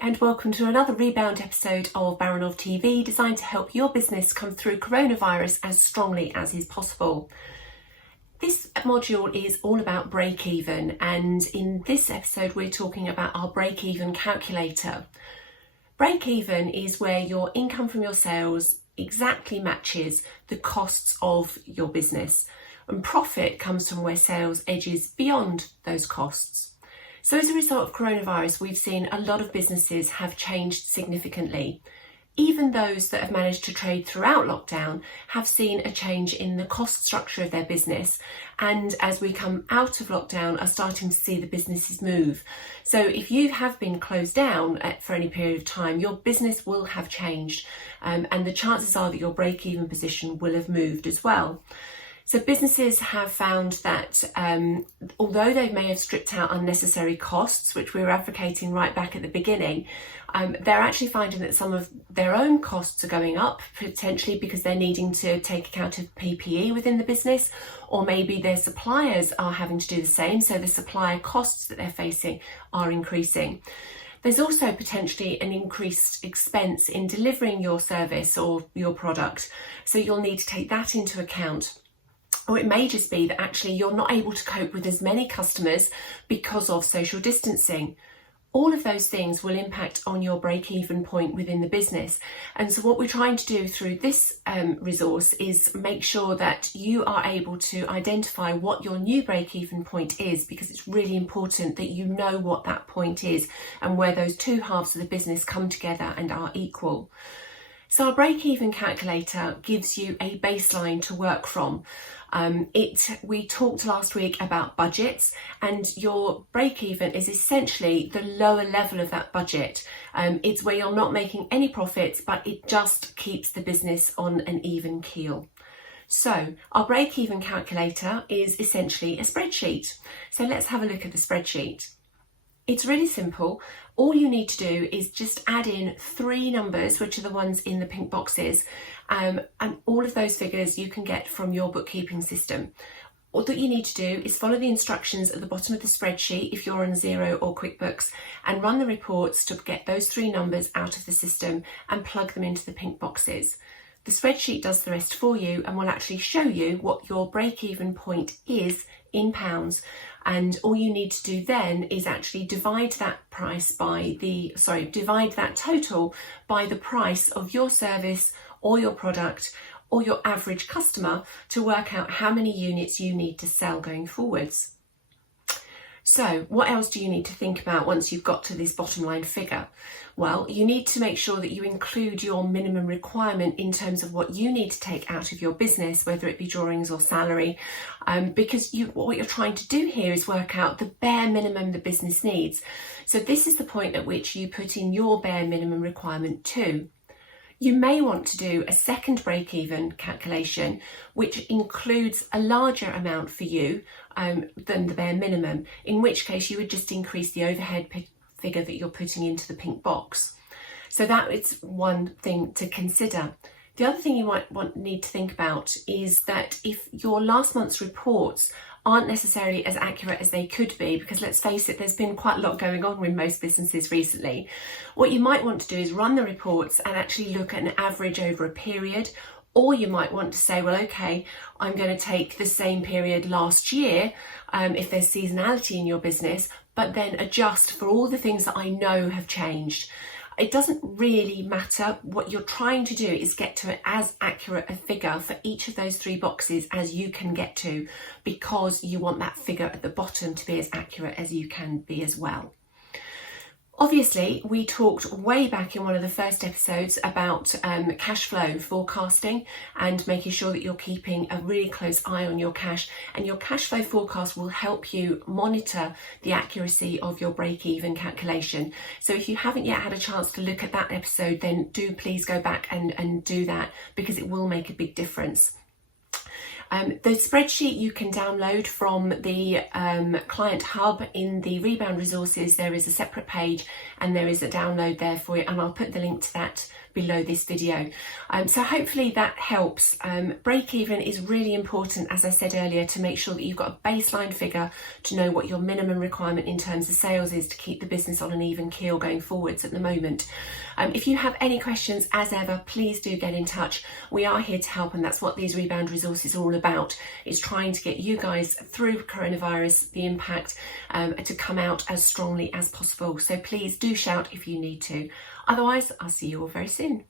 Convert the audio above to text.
Hi and welcome to another Rebound episode of Baranov TV, designed to help your business come through coronavirus as strongly as is possible. This module is all about break-even, and in this episode we're talking about our break-even calculator. Break-even is where your income from your sales exactly matches the costs of your business, and profit comes from where sales edges beyond those costs. So as a result of coronavirus, we've seen a lot of businesses have changed significantly. Even those that have managed to trade throughout lockdown have seen a change in the cost structure of their business, and as we come out of lockdown are starting to see the businesses move. So if you have been closed down for any period of time, your business will have changed, and the chances are that your break-even position will have moved as well. So businesses have found that although they may have stripped out unnecessary costs, which we were advocating right back at the beginning, they're actually finding that some of their own costs are going up, potentially because they're needing to take account of PPE within the business, or maybe their suppliers are having to do the same, so the supplier costs that they're facing are increasing. There's also potentially an increased expense in delivering your service or your product, so you'll need to take that into account. Or it may just be that actually you're not able to cope with as many customers because of social distancing. All of those things will impact on your break-even point within the business. And so what we're trying to do through this resource is make sure that you are able to identify what your new break-even point is, because it's really important that you know what that point is and where those two halves of the business come together and are equal. So our break-even calculator gives you a baseline to work from. We talked last week about budgets, and your break-even is essentially the lower level of that budget. It's where you're not making any profits, but it just keeps the business on an even keel. So our break-even calculator is essentially a spreadsheet. So let's have a look at the spreadsheet. It's really simple. All you need to do is just add in three numbers, which are the ones in the pink boxes, and all of those figures you can get from your bookkeeping system. All that you need to do is follow the instructions at the bottom of the spreadsheet if you're on Xero or QuickBooks, and run the reports to get those three numbers out of the system and plug them into the pink boxes. The spreadsheet does the rest for you and will actually show you what your break-even point is in pounds. And all you need to do then is actually divide that total by the price of your service or your product or your average customer to work out how many units you need to sell going forwards. So what else do you need to think about once you've got to this bottom line figure? Well, you need to make sure that you include your minimum requirement in terms of what you need to take out of your business, whether it be drawings or salary, because what you're trying to do here is work out the bare minimum the business needs. So this is the point at which you put in your bare minimum requirement too. You may want to do a second break-even calculation, which includes a larger amount for you than the bare minimum, in which case you would just increase the overhead figure that you're putting into the pink box. So that is one thing to consider. The other thing you might need to think about is that if your last month's reports aren't necessarily as accurate as they could be, because let's face it, there's been quite a lot going on with most businesses recently, what you might want to do is run the reports and actually look at an average over a period. Or you might want to say, well, okay, I'm going to take the same period last year, if there's seasonality in your business, but then adjust for all the things that I know have changed. It doesn't really matter. What you're trying to do is get to as accurate a figure for each of those three boxes as you can get to, because you want that figure at the bottom to be as accurate as you can be as well. Obviously, we talked way back in one of the first episodes about cash flow forecasting and making sure that you're keeping a really close eye on your cash, and your cash flow forecast will help you monitor the accuracy of your break-even calculation. So if you haven't yet had a chance to look at that episode, then do please go back and do that, because it will make a big difference. The spreadsheet you can download from the client hub in the Rebound Resources. There is a separate page and there is a download there for you, and I'll put the link to that below this video. So hopefully that helps. Break even is really important, as I said earlier, to make sure that you've got a baseline figure to know what your minimum requirement in terms of sales is to keep the business on an even keel going forwards at the moment. If you have any questions, as ever, please do get in touch. We are here to help, and that's what these Rebound Resources are all about, is trying to get you guys through coronavirus, the impact, to come out as strongly as possible. So please do shout if you need to. Otherwise, I'll see you all very soon.